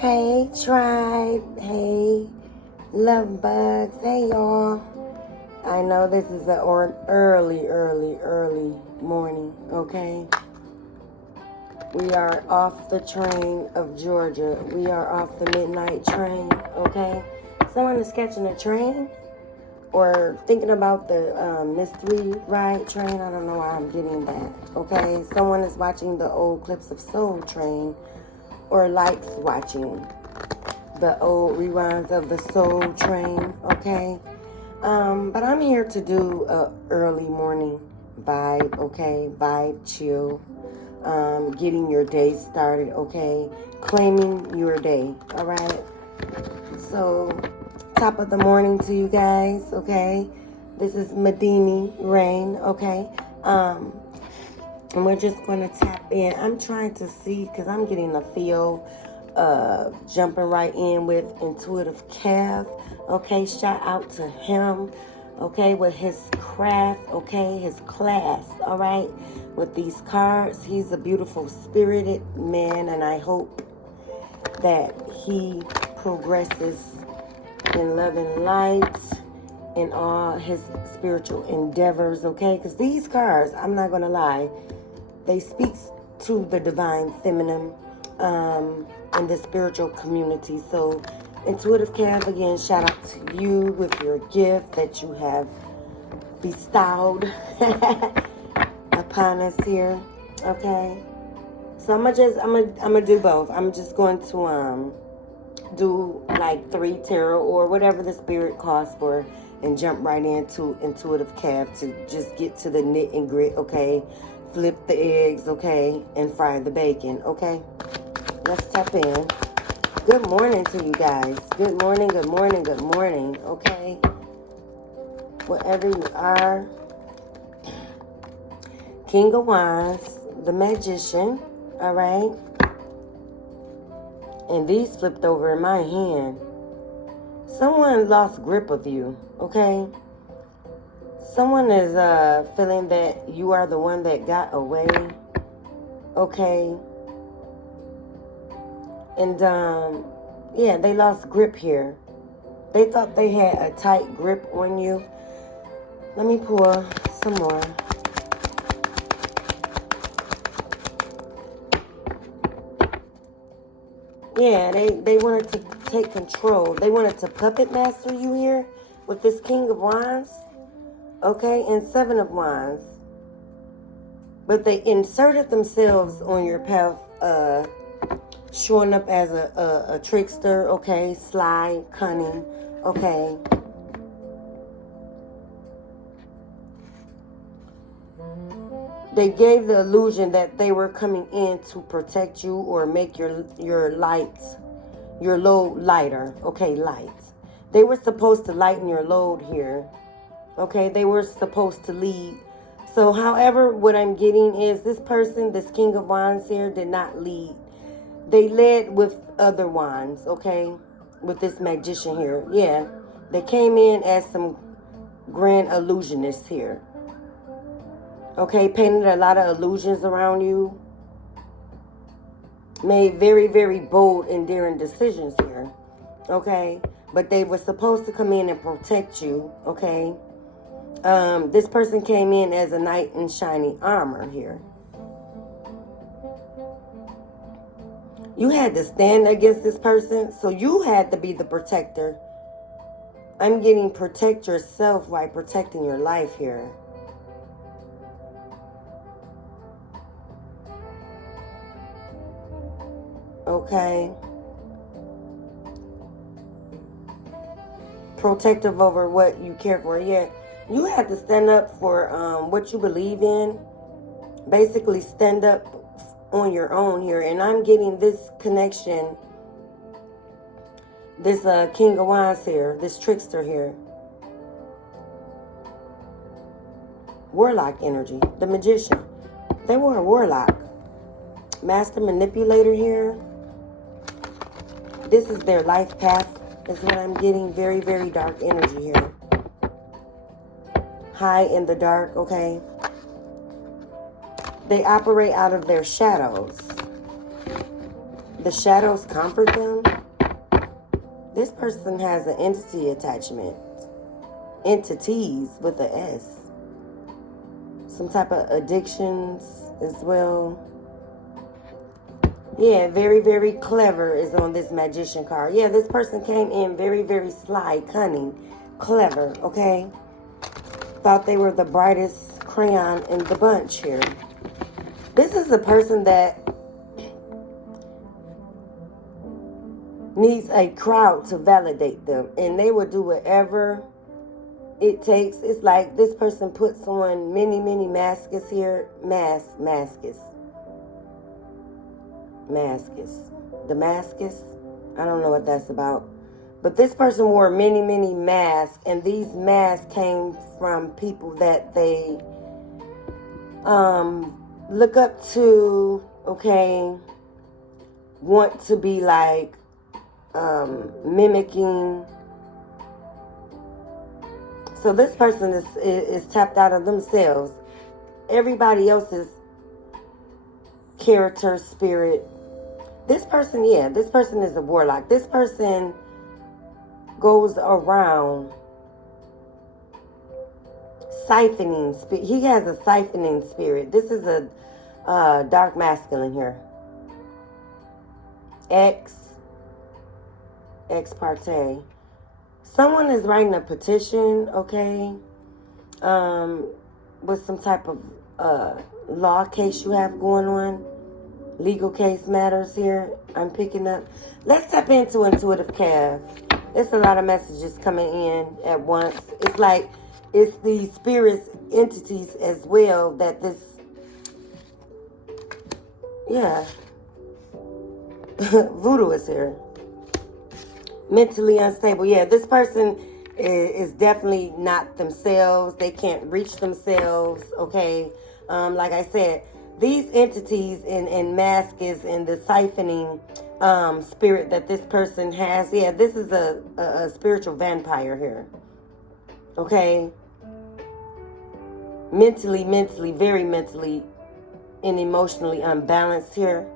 Hey tribe, hey love bugs, hey y'all. I know this is an early morning, okay? We are off the train of Georgia. We are off the midnight train, okay? Someone is catching a train or thinking about the mystery ride train. I don't know why I'm getting that, okay? Someone is watching the old Clips of Soul train or likes watching the old reruns of the Soul Train, okay? But I'm here to do a early morning vibe, okay? Vibe, chill, getting your day started, okay? Claiming your day, all right? So, top of the morning to you guys, okay? This is Midimi Rain, okay? And we're just going to tap in. I'm trying to see, because I'm getting a feel of jumping right in with Intuitive Kev. Okay, shout out to him, okay, with his craft, okay, his class, all right, with these cards. He's a beautiful spirited man, and I hope that he progresses in love and light in all his spiritual endeavors, okay, because these cards, I'm not going to lie, they speak to the divine feminine in the spiritual community. So, Intuitive Cav, again, shout out to you with your gift that you have bestowed upon us here. Okay, so I'm gonna do both. I'm just going to do like 3 tarot or whatever the spirit calls for, and jump right into Intuitive Cav to just get to the knit and grit. Okay. Flip the eggs, okay, and fry the bacon, okay? Let's tap in. Good morning to you guys. Good morning, good morning, good morning, okay? Wherever you are. King of Wands, the Magician, all right? And these flipped over in my hand. Someone lost grip of you, okay? Someone is feeling that you are the one that got away, okay? And, yeah, they lost grip here. They thought they had a tight grip on you. Let me pour some more. Yeah, they wanted to take control. They wanted to puppet master you here with this King of Wands. Okay, and 7 of Wands. But they inserted themselves on your path, showing up as a trickster, okay, sly, cunning, okay. They gave the illusion that they were coming in to protect you or make your load lighter, okay, light. They were supposed to lighten your load here. Okay, they were supposed to lead. So, however, what I'm getting is this person, this King of Wands here, did not lead. They led with other wands, okay? With this Magician here. Yeah, they came in as some grand illusionists here. Okay, painted a lot of illusions around you. Made very, very bold and daring decisions here. Okay, but they were supposed to come in and protect you, okay? This person came in as a knight in shiny armor here. You had to stand against this person, so you had to be the protector. I'm getting protect yourself while protecting your life here. Okay. Protective over what you care for. Yeah. You have to stand up for what you believe in. Basically, stand up on your own here. And I'm getting this connection. This King of Wands here. This trickster here. Warlock energy. The Magician. They were a warlock. Master manipulator here. This is their life path. Is what I'm getting. Very, very dark energy here. High in the dark, okay? They operate out of their shadows. the shadows comfort them. This person has an entity attachment. Entities with an S. Some type of addictions as well. Yeah, very, very clever is on this magician card. Yeah, this person came in very, very sly, cunning, clever, okay? Thought they were the brightest crayon in the bunch here. This is a person that needs a crowd to validate them, and they will do whatever it takes. It's like this person puts on many, many masks here. Masks. Damascus. I don't know what that's about. But this person wore many, many masks, and these masks came from people that they look up to, okay, want to be like, mimicking. So this person is tapped out of themselves. Everybody else's character, spirit. This person, yeah, this person is a warlock. This person goes around siphoning. He has a siphoning spirit. This is a dark masculine here. Ex parte. Someone is writing a petition, okay, with some type of law case you have going on. Legal case matters here. I'm picking up. Let's tap into intuitive Cav. It's a lot of messages coming in at once. It's like it's the spirits, entities as well that this, yeah. Voodoo is here. Mentally unstable. Yeah, this person is definitely not themselves. They can't reach themselves, okay? Like I said, these entities and masks and the siphoning spirit that this person has, yeah, this is a spiritual vampire here, okay? Mentally, very mentally and emotionally unbalanced here,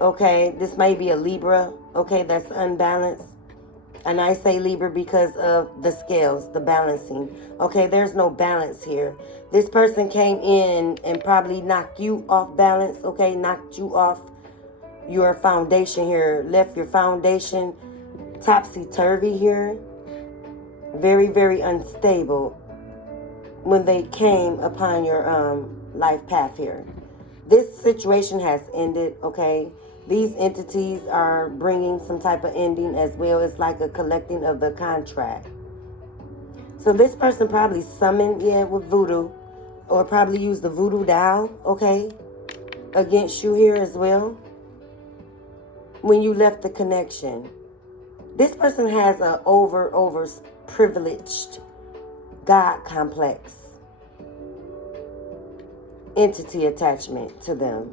okay? This may be a Libra, okay, that's unbalanced. And I say Libra because of the scales, the balancing. Okay, there's no balance here. This person came in and probably knocked you off balance, okay? Knocked you off your foundation here. Left your foundation topsy-turvy here. Very, very unstable when they came upon your life path here. This situation has ended, okay? These entities are bringing some type of ending as well. It's like a collecting of the contract. So this person probably summoned, yeah, with voodoo. Or probably used the voodoo doll, okay, against you here as well. When you left the connection. This person has a over privileged God complex. Entity attachment to them.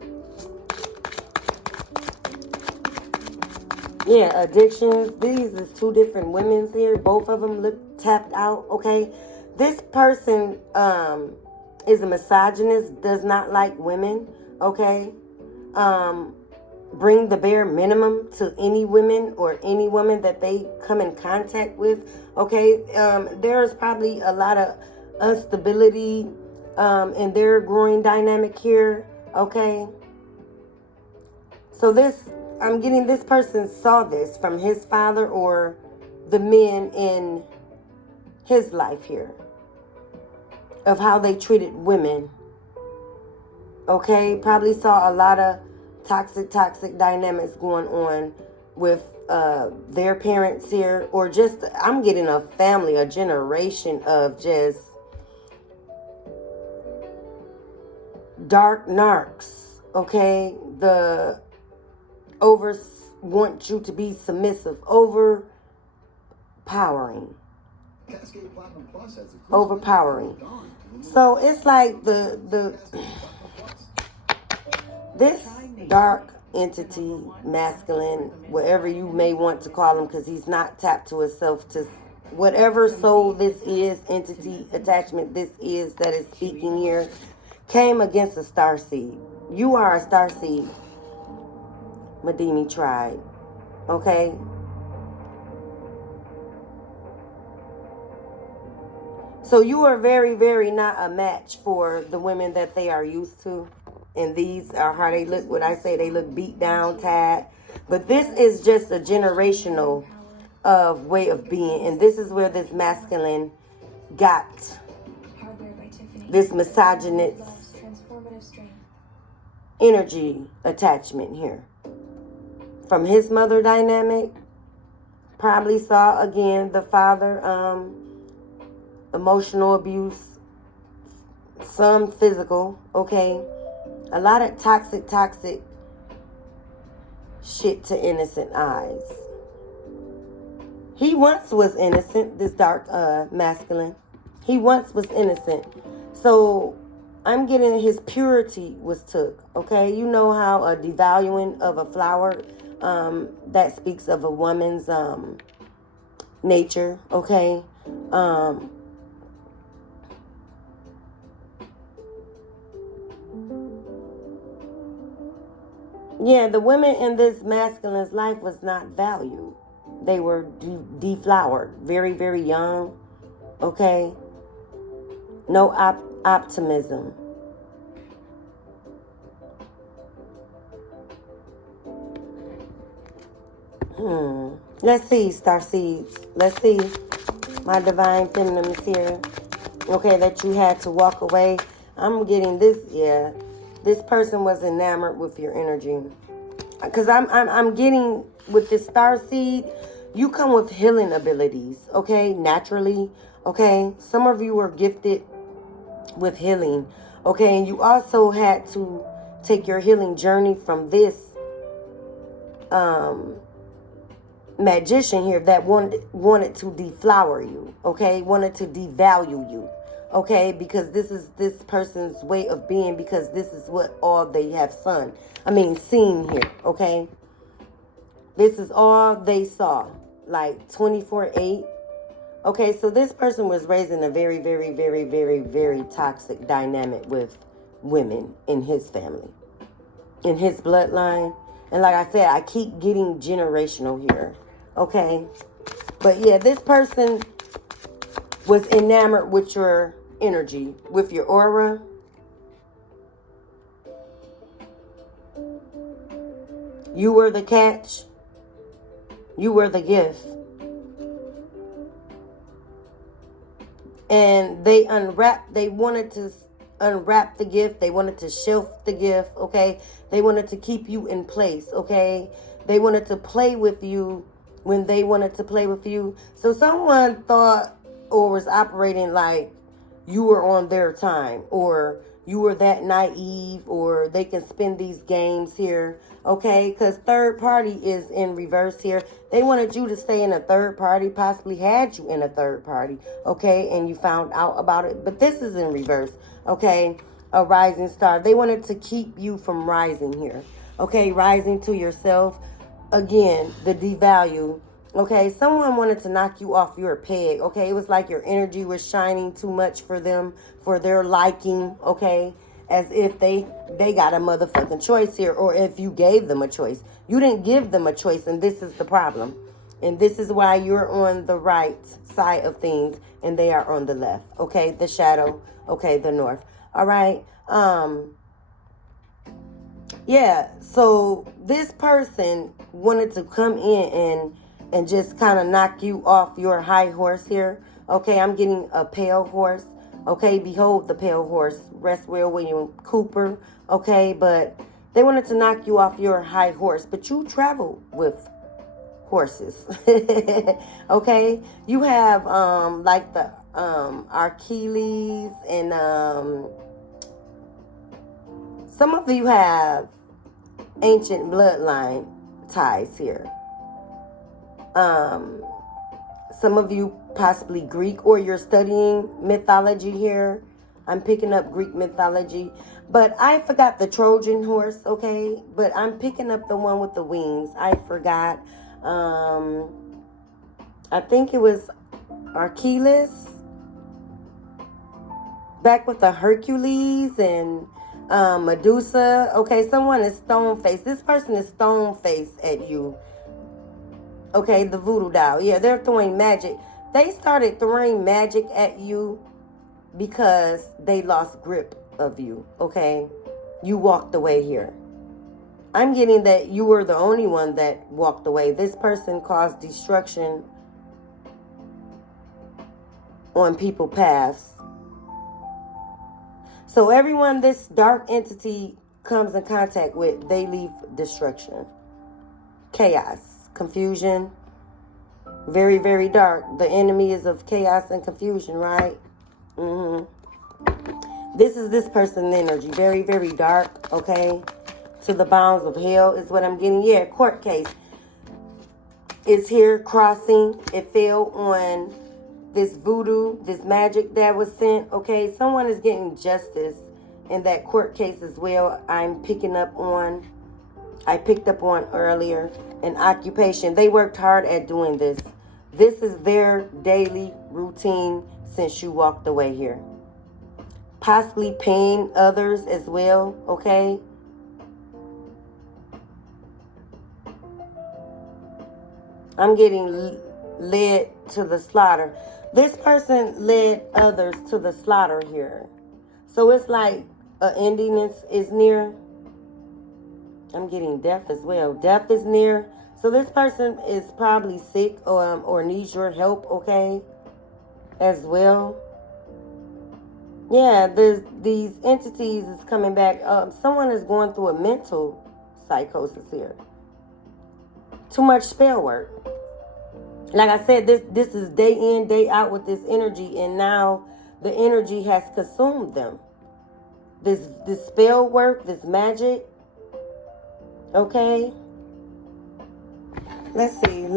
Yeah, addictions. These is two different women's here. Both of them look tapped out, okay? This person is a misogynist, does not like women, okay? Bring the bare minimum to any women or any woman that they come in contact with, okay? There's probably a lot of instability in their growing dynamic here, okay? So this, I'm getting this person saw this from his father or the men in his life here of how they treated women. Okay, probably saw a lot of toxic dynamics going on with their parents here, or just, I'm getting a family, a generation of just dark narcs, okay? The want you to be submissive, overpowering. So it's like this dark entity, masculine, whatever you may want to call him, because he's not tapped to himself, to whatever soul this is, entity, attachment this is that is speaking here, came against a starseed. You are a starseed. Midimi tribe. Okay? So you are very, very not a match for the women that they are used to. And these are how they look. What I say, they look beat down, tired. But this is just a generational way of being. And this is where this masculine got this misogynist energy attachment here. From his mother dynamic, probably saw again the father, emotional abuse, some physical, okay? A lot of toxic shit to innocent eyes. He once was innocent, this dark masculine. He once was innocent. So I'm getting his purity was took, okay? You know how a devaluing of a flower, that speaks of a woman's nature, okay? Yeah, the women in this masculine's life was not valued. They were deflowered, very, very young, okay? No optimism. Let's see, starseeds. Let's see. My divine feminine is here. Okay, that you had to walk away. I'm getting this, yeah. This person was enamored with your energy. Because I'm getting with this starseed, you come with healing abilities, okay? Naturally, okay? Some of you are gifted with healing, okay? And you also had to take your healing journey from this magician here that wanted to deflower you, okay? Wanted to devalue you, okay? Because this is this person's way of being, because this is what all they have seen here, okay? This is all they saw, like 24/8. Okay, so this person was raised in a very, very, very, very, very toxic dynamic with women in his family, in his bloodline. And like I said, I keep getting generational here. Okay. But yeah, this person was enamored with your energy, with your aura. You were the catch. You were the gift. And they wanted to unwrap the gift. They wanted to shelf the gift, okay? They wanted to keep you in place, okay? They wanted to play with you when they wanted to play with you. So someone thought or was operating like you were on their time, or you were that naive, or they can spin these games here, okay? Because third party is in reverse here. They wanted you to stay in a third party, possibly had you in a third party, okay? And you found out about it. But this is in reverse, okay? A rising star. They wanted to keep you from rising here, okay? Rising to yourself. Again, the devalue. Okay, someone wanted to knock you off your peg. Okay, it was like your energy was shining too much for them, for their liking. Okay, as if they got a motherfucking choice here, or if you gave them a choice. You didn't give them a choice, and this is the problem. And this is why you're on the right side of things, and they are on the left. Okay, the shadow. Okay, the north. All right. Yeah. So this person wanted to come in and just kind of knock you off your high horse here. Okay, I'm getting a pale horse. Okay, behold the pale horse. Rest well, William Cooper. Okay, but they wanted to knock you off your high horse. But you travel with horses. Okay, you have like the Achilles, and some of you have ancient bloodline ties here. Some of you possibly Greek, or you're studying mythology here. I'm picking up Greek mythology, but I forgot the Trojan horse, okay? But I'm picking up the one with the wings. I forgot. I think it was Achilles. Back with the Hercules, and Medusa. Okay, someone is stone-faced. This person is stone-faced at you. Okay, the voodoo doll. Yeah, they're throwing magic. They started throwing magic at you because they lost grip of you. Okay, you walked away here. I'm getting that you were the only one that walked away. This person caused destruction on people's paths. So everyone this dark entity comes in contact with, they leave destruction, chaos, confusion. Very, very dark. The enemy is of chaos and confusion, right? This is this person's energy. Very, very dark, okay? To the bounds of hell is what I'm getting. Yeah, court case is here crossing. It fell on this voodoo, this magic that was sent, okay? Someone is getting justice in that court case as well. I picked up on earlier, an occupation. They worked hard at doing this. This is their daily routine since you walked away here. Possibly paying others as well, okay? I'm getting led to the slaughter. This person led others to the slaughter here. So it's like an ending is near. I'm getting death as well. Death is near. So this person is probably sick or needs your help, okay, as well. Yeah, these entities is coming back. Someone is going through a mental psychosis here. Too much spell work. Like I said, this is day in, day out with this energy, and now the energy has consumed them. This spell work, this magic. Okay. Let's see.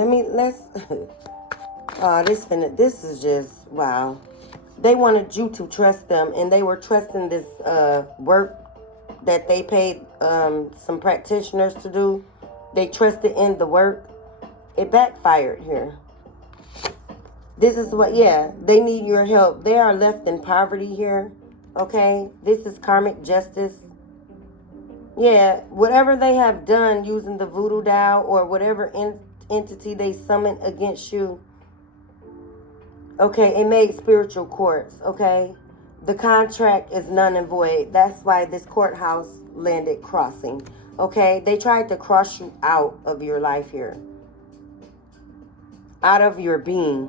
This is just wow. They wanted you to trust them, and they were trusting this work that they paid some practitioners to do. They trusted in the work. It backfired here. This is what, yeah, they need your help. They are left in poverty here, okay? This is karmic justice. Yeah, whatever they have done using the voodoo doll or whatever entity they summoned against you, okay, it made spiritual courts, okay? The contract is null and void. That's why this courthouse landed crossing, okay? They tried to cross you out of your life here, out of your being.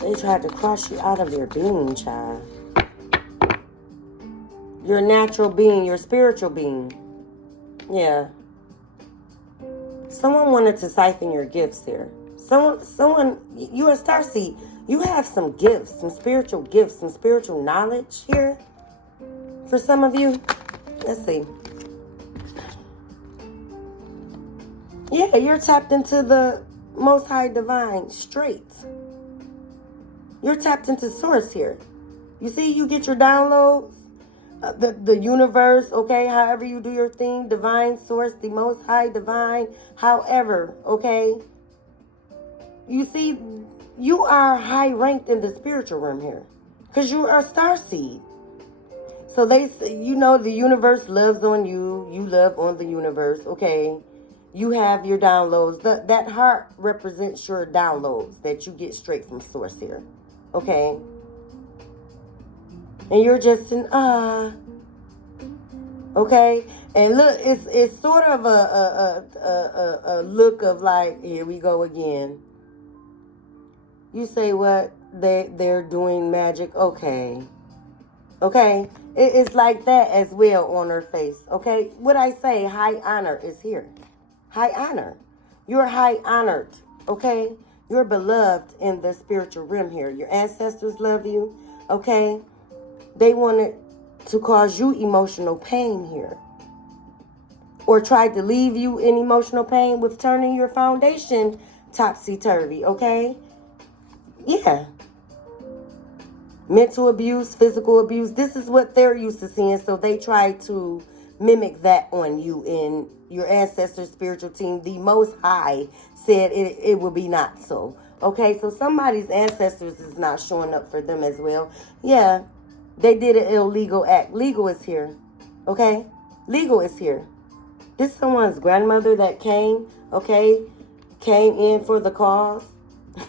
They tried to cross you out of your being, child. Your natural being, your spiritual being. Yeah. Someone wanted to siphon your gifts here. Someone, you're a starseed. You have some gifts, some spiritual knowledge here. For some of you. Let's see. Yeah, you're tapped into the Most High Divine straight. You're tapped into source here. You see, you get your downloads, the universe, okay, however you do your thing, divine source, the Most High Divine, however, okay. You see, you are high ranked in the spiritual realm here because you are a starseed. So the universe loves on you. You love on the universe, okay. You have your downloads. That heart represents your downloads that you get straight from source here. Okay. And you're just in okay. And look, it's sort of a look of like, here we go again. You say what? They're doing magic. Okay. Okay. It's like that as well on her face. Okay. What I say, high honor is here. High honor. You're high honored. Okay. You're beloved in the spiritual realm here. Your ancestors love you, okay? They wanted to cause you emotional pain here. Or tried to leave you in emotional pain with turning your foundation topsy-turvy, okay? Yeah. Mental abuse, physical abuse. This is what they're used to seeing, so they try to mimic that on you and your ancestors' spiritual team. The Most High said it will be not so. Okay, so somebody's ancestors is not showing up for them as well. Yeah, they did an illegal act. Legal is here. Okay, legal is here. This is someone's grandmother that came, okay, came in for the cause,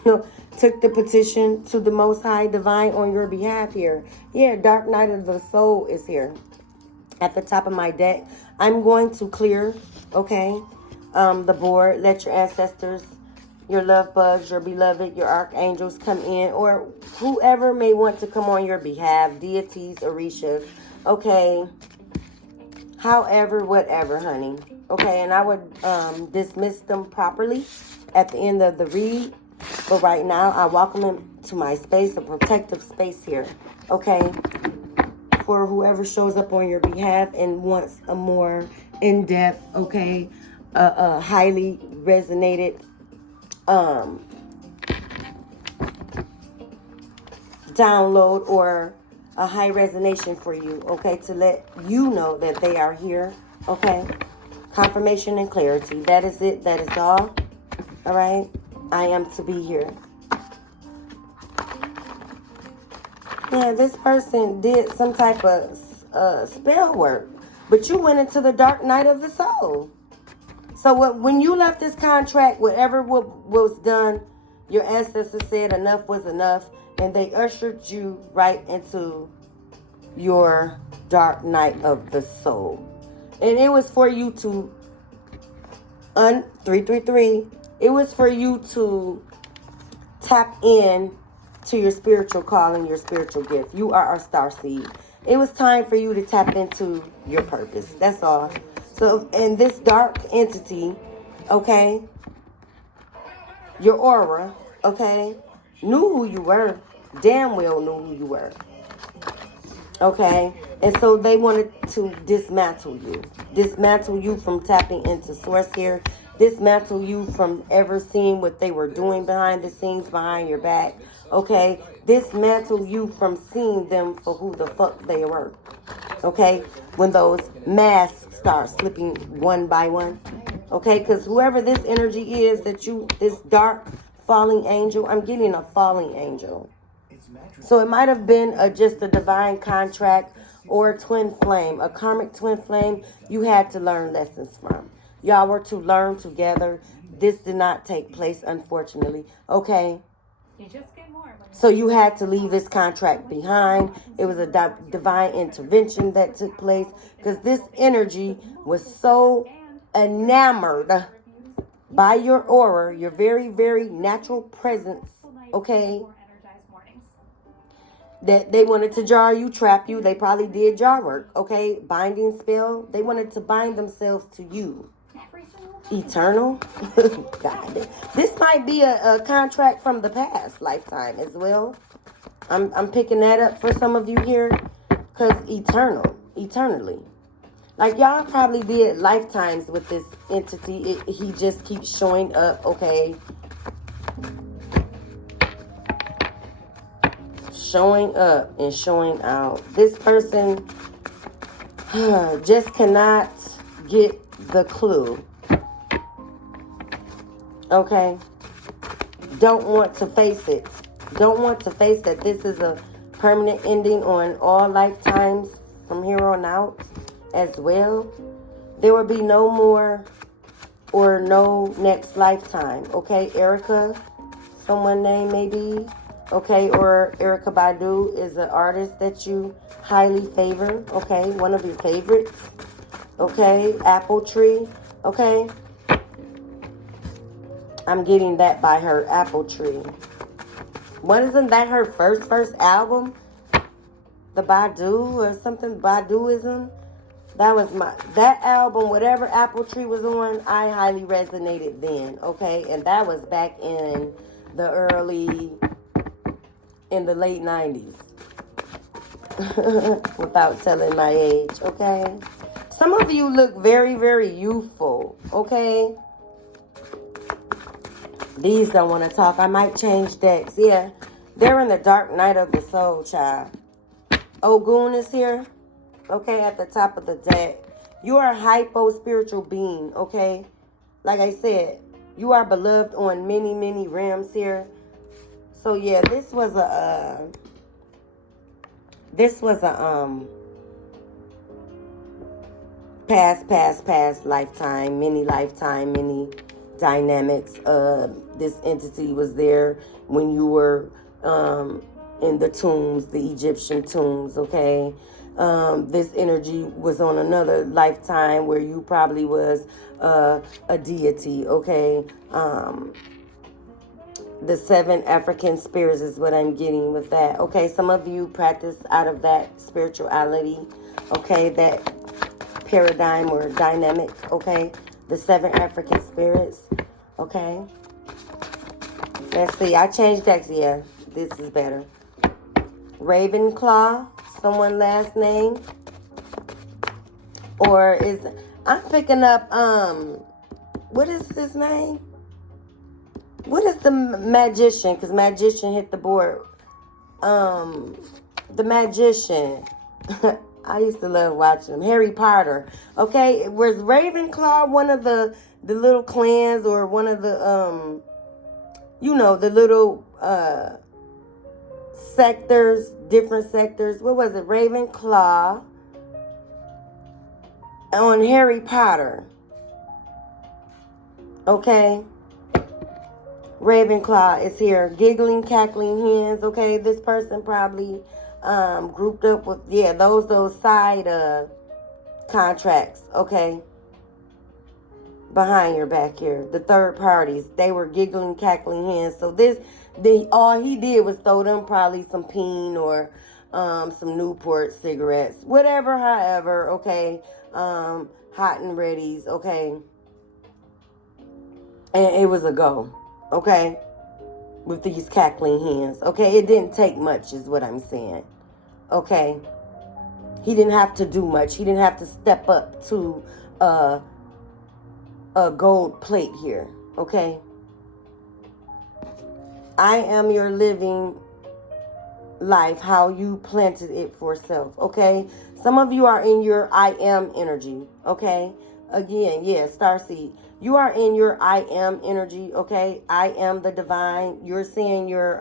took the petition to the Most High Divine on your behalf here. Yeah, Dark Night of the Soul is here. At the top of my deck, I'm going to clear, okay, the board. Let your ancestors, your love bugs, your beloved, your archangels come in, or whoever may want to come on your behalf, deities, orishas, okay, however, whatever, honey. Okay, and I would dismiss them properly at the end of the read. But right now, I welcome them to my space, a protective space here. Okay, for whoever shows up on your behalf and wants a more in-depth, okay, highly resonated download or a high resonation for you, okay, to let you know that they are here, okay? Confirmation and clarity. That is it. That is all. All right? I am to be here. Yeah, this person did some type of spell work, but you went into the dark night of the soul. So when you left this contract, whatever was done, your ancestors said enough was enough, and they ushered you right into your dark night of the soul. And it was for you to 333. It was for you to tap in to your spiritual calling, your spiritual gift. You are a star seed. It was time for you to tap into your purpose. That's all. So, and this dark entity, okay, your aura, okay, knew who you were. Damn well knew who you were. Okay, and so they wanted to dismantle you from tapping into source here, dismantle you from ever seeing what they were doing behind the scenes, behind your back, okay, dismantle you from seeing them for who the fuck they were, okay, when those masks start slipping one by one, okay, because whoever this energy is that you, this dark falling angel, I'm getting a falling angel. So it might have been just a divine contract or a twin flame, a karmic twin flame you had to learn lessons from. Y'all were to learn together. This did not take place, unfortunately. Okay? So you had to leave this contract behind. It was a divine intervention that took place because this energy was so enamored by your aura, your very, very natural presence, okay, that they wanted to jar you, trap you. They probably did jar work, okay? Binding spell. They wanted to bind themselves to you. Eternal. God. This might be a contract from the past lifetime as well. I'm picking that up for some of you here. Because eternally. Like y'all probably did lifetimes with this entity. He just keeps showing up, okay? Showing up and showing out. This person just cannot get the clue. Okay? Don't want to face it. Don't want to face that this is a permanent ending on all lifetimes from here on out as well. There will be no more or no next lifetime. Okay? Erica, someone name maybe. Okay, or Erykah Badu is an artist that you highly favor. Okay, one of your favorites. Okay, Apple Tree. Okay, I'm getting that by her, Apple Tree. Wasn't that her first album? The Badu or something, Baduism? That was that album, whatever Apple Tree was on, I highly resonated then. Okay, and that was back in the late 90s. Without telling my age, okay? Some of you look very, very youthful, okay? These don't want to talk. I might change decks. Yeah, they're in the dark night of the soul, child. Ogun is here, okay, at the top of the deck. You are a hypo-spiritual being, okay? Like I said, you are beloved on many, many realms here. So yeah, this was a past lifetime, many dynamics. This entity was there when you were in the tombs, the Egyptian tombs, okay? This energy was on another lifetime where you probably was a deity, okay? The 7 African spirits is what I'm getting with that. Okay, some of you practice out of that spirituality, okay, that paradigm or dynamic, okay? The 7 African spirits, okay? Let's see, I changed decks, yeah, this is better. Ravenclaw, someone last name? Or is, I'm picking up, what is his name? What is the magician? Because magician hit the board. The magician. I used to love watching him. Harry Potter. Okay, was Ravenclaw one of the little clans or one of the you know, the little sectors, different sectors? What was it? Ravenclaw on Harry Potter. Okay. Ravenclaw is here. Giggling, cackling hens. Okay, this person probably grouped up with, yeah, those side contracts. Okay, behind your back here, the third parties, they were giggling, cackling hens. So all he did was throw them probably some peen or some Newport cigarettes, whatever, however. Okay, hot and ready's. Okay, and it was a go. Okay, with these cackling hens. Okay, it didn't take much is what I'm saying. Okay, he didn't have to do much. He didn't have to step up to a gold plate here. Okay, I am your living life, how you planted it for self. Okay, some of you are in your I am energy. Okay, again, yeah, starseed. You are in your I am energy, okay? I am the divine. You're saying your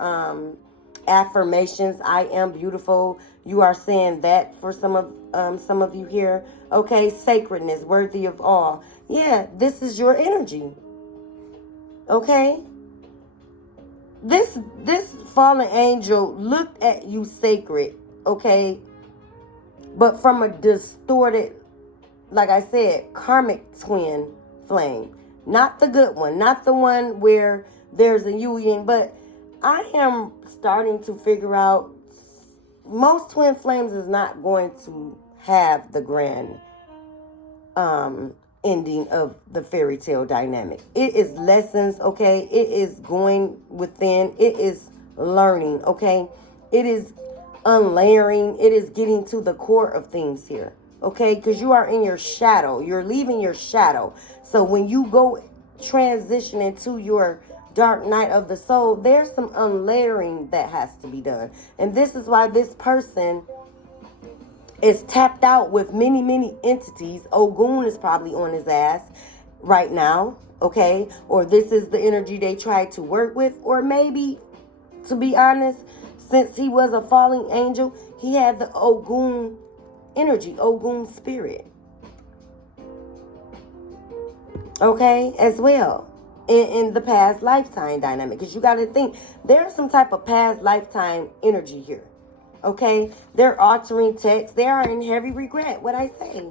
affirmations. I am beautiful. You are saying that for some of you here, okay? Sacredness, worthy of all. Yeah, this is your energy, okay? This fallen angel looked at you sacred, okay? But from a distorted, like I said, karmic twin flame, not the good one, not the one where there's a union, but I am starting to figure out most twin flames is not going to have the grand ending of the fairy tale dynamic. It is lessons, okay? It is going within. It is learning, okay? It is unlayering. It is getting to the core of things here. Okay, because you are in your shadow. You're leaving your shadow. So when you go transition into your dark night of the soul, there's some unlayering that has to be done. And this is why this person is tapped out with many entities. Ogun is probably on his ass right now. Okay, or this is the energy they tried to work with. Or maybe, to be honest, since he was a falling angel, he had the Ogun energy, Ogun spirit, okay, as well in the past lifetime dynamic, because you got to think there's some type of past lifetime energy here, okay? They're altering text. They are in heavy regret. What I say,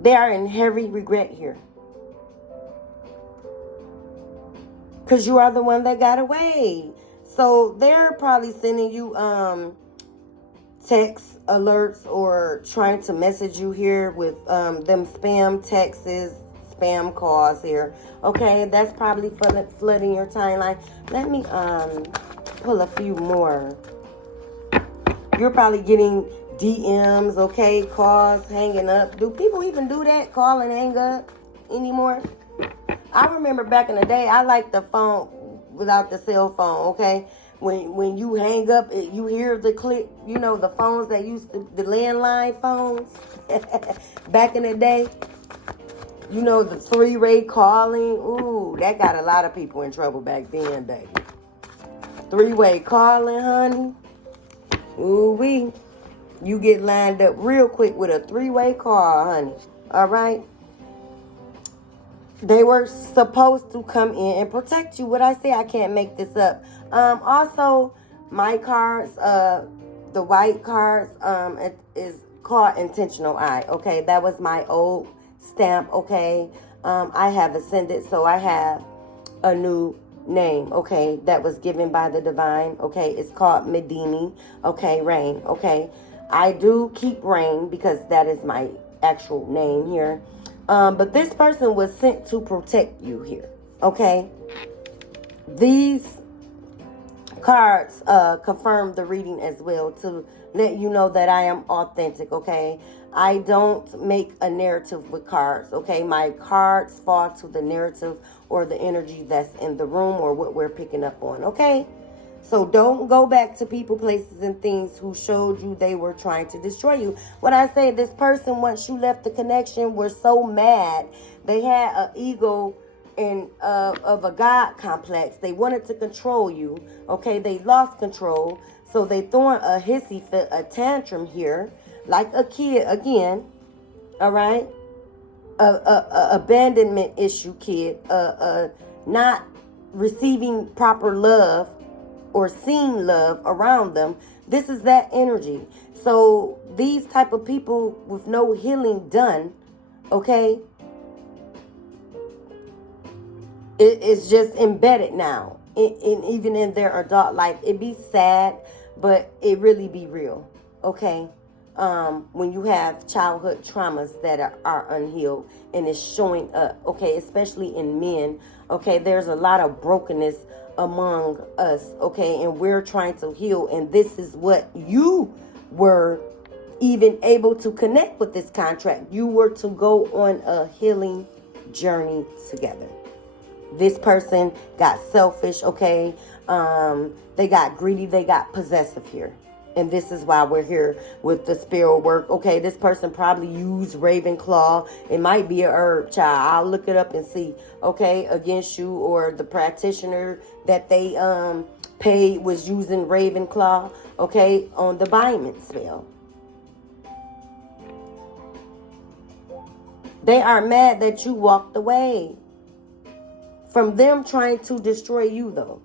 they are in heavy regret here, because you are the one that got away. So they're probably sending you text alerts or trying to message you here with them spam texts, spam calls here. Okay, that's probably flooding your timeline. Let me pull a few more. You're probably getting DMs, okay, calls, hanging up. Do people even do that? Call and hang up anymore? I remember back in the day, I liked the phone without the cell phone, okay? when you hang up, you hear the click. You know, the phones that used to, the landline phones back in the day. You know, the three-way calling. Ooh, that got a lot of people in trouble back then, baby. Three-way calling, honey. Ooh-wee. You get lined up real quick with a three-way call, honey. All right? They were supposed to come in and protect you. What I say, I can't make this up. Also, my cards, the white cards, it is called Intentional Eye. Okay, that was my old stamp. Okay, I have ascended, so I have a new name. Okay, that was given by the divine. Okay, it's called Midimi. Okay, rain. Okay, I do keep rain because that is my actual name here. But this person was sent to protect you here. Okay, these cards confirm the reading as well to let you know that I am authentic. Okay, I don't make a narrative with cards. Okay, my cards fall to the narrative or the energy that's in the room or what we're picking up on. Okay, so don't go back to people, places, and things who showed you they were trying to destroy you. When I say this person, once you left the connection, were so mad. They had an ego and of a God complex. They wanted to control you. Okay, they lost control. So they throwing a hissy fit, a tantrum here, like a kid again. All right, a abandonment issue kid, not receiving proper love or seeing love around them. This is that energy. So these type of people with no healing done, okay, it's just embedded now, even in their adult life. It be sad, but it really be real, okay? When you have childhood traumas that are unhealed and it's showing up, okay, especially in men, okay, there's a lot of brokenness among us, okay, and we're trying to heal, and this is what you were even able to connect with this contract. You were to go on a healing journey together. This person got selfish, okay, they got greedy, they got possessive here. And this is why we're here with the spirit work. Okay, this person probably used Ravenclaw. It might be a herb, child. I'll look it up and see. Okay, against you, or the practitioner that they paid was using Ravenclaw. Okay, on the binding spell. They are mad that you walked away from them trying to destroy you, though.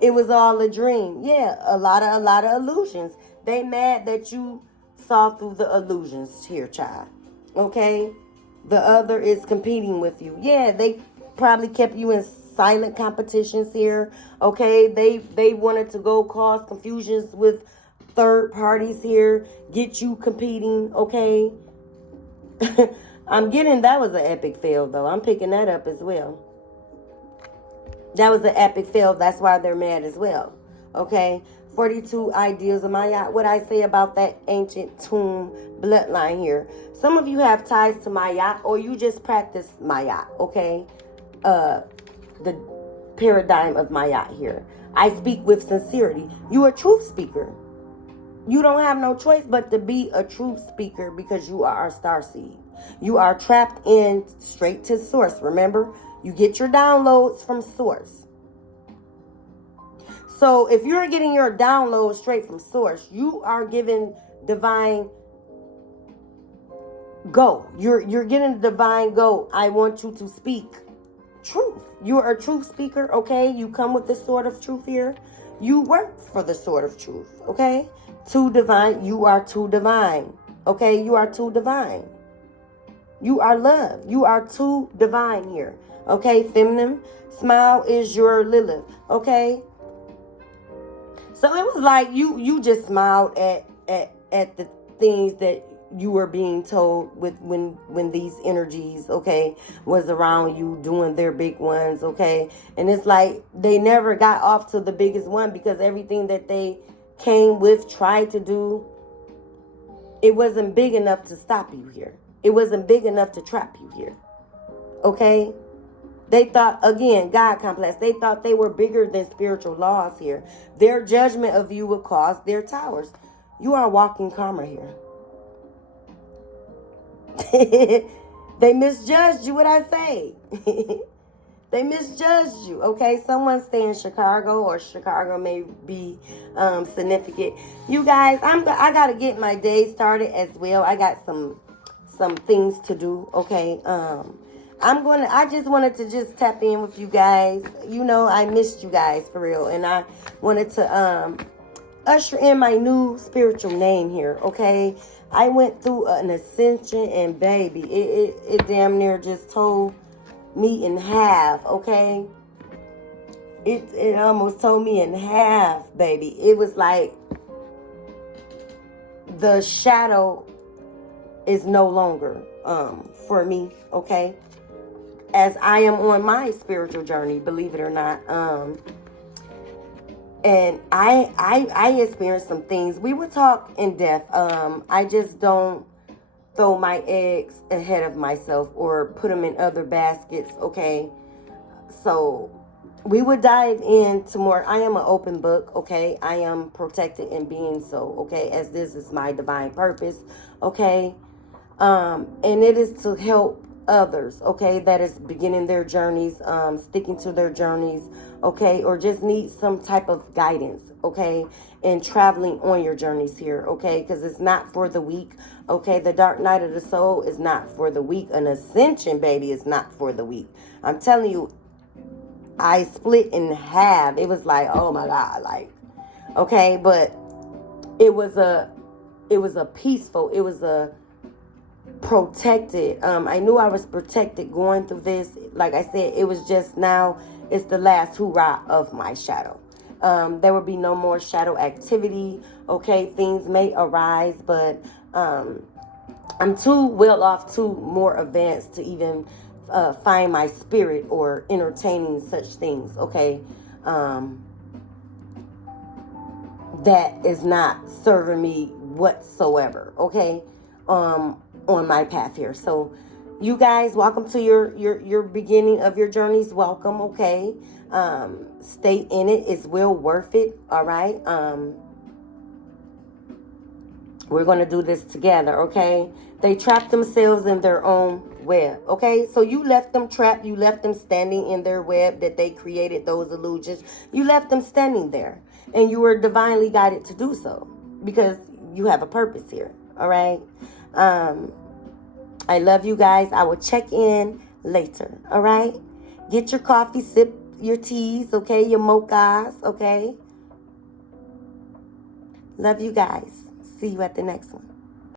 It was all a dream. Yeah, a lot of illusions. They mad that you saw through the illusions here, child. Okay? The other is competing with you. Yeah, they probably kept you in silent competitions here. Okay? They wanted to go cause confusions with third parties here. Get you competing. Okay? I'm getting that was an epic fail, though. I'm picking that up as well. That was an epic fail. That's why they're mad as well. Okay? 42 ideals of Maya. What I say about that ancient tomb bloodline here. Some of you have ties to Maya, or you just practice Maya. Okay? The paradigm of Maya here. I speak with sincerity. You're a truth speaker. You don't have no choice but to be a truth speaker because you are a starseed. You are trapped in straight to source. Remember? You get your downloads from source. So if you're getting your downloads straight from source, you are given divine go. You're getting divine go. I want you to speak truth. You're a truth speaker, okay? You come with the sword of truth here. You work for the sword of truth, okay? Too divine. You are too divine, okay? You are too divine. You are love. You are too divine here. Okay, feminine. Smile is your Lilith. Okay. So it was like you just smiled at the things that you were being told with when these energies, okay, was around you doing their big ones, okay. And it's like they never got off to the biggest one because everything that they came with, tried to do, it wasn't big enough to stop you here. It wasn't big enough to trap you here. Okay? They thought, again, God complex. They thought they were bigger than spiritual laws here. Their judgment of you would cause their towers. You are walking karma here. They misjudged you, what I say. They misjudged you, okay? Someone stay in Chicago, or Chicago may be significant. You guys, I got to get my day started as well. I got some things to do, okay? I just wanted to just tap in with you guys. You know, I missed you guys for real. And I wanted to usher in my new spiritual name here, okay? I went through an ascension, and baby, it damn near just told me in half, okay? It almost told me in half, baby. It was like the shadow is no longer for me, okay? As I am on my spiritual journey, believe it or not. And I experienced some things. We would talk in depth. I just don't throw my eggs ahead of myself or put them in other baskets, okay? So we would dive into more. I am an open book, okay? I am protected in being so, okay? As this is my divine purpose, okay? And it is to help others, okay, that is beginning their journeys, sticking to their journeys, okay, or just need some type of guidance, okay, in traveling on your journeys here, okay, because it's not for the weak, okay. The dark night of the soul is not for the weak. An ascension, baby, is not for the weak. I'm telling you, I split in half. It was like, oh my God, like, okay, but it was a peaceful, it was a protected. I knew I was protected going through this. Like I said, it was just now, it's the last hoorah of my shadow. There will be no more shadow activity, okay. Things may arise, but I'm too well off, too more advanced to even find my spirit or entertaining such things, okay. That is not serving me whatsoever, okay. On my path here. So you guys, welcome to your beginning of your journeys. Welcome, okay. Stay in it. It's well worth it. All right. We're going to do this together, okay? They trapped themselves in their own web, okay? So you left them trapped. You left them standing in their web that they created, those illusions. You left them standing there, and you were divinely guided to do so because you have a purpose here, all right? I love you guys. I will check in later, all right? Get your coffee, sip your teas, okay? Your mochas, okay? Love you guys. See you at the next one.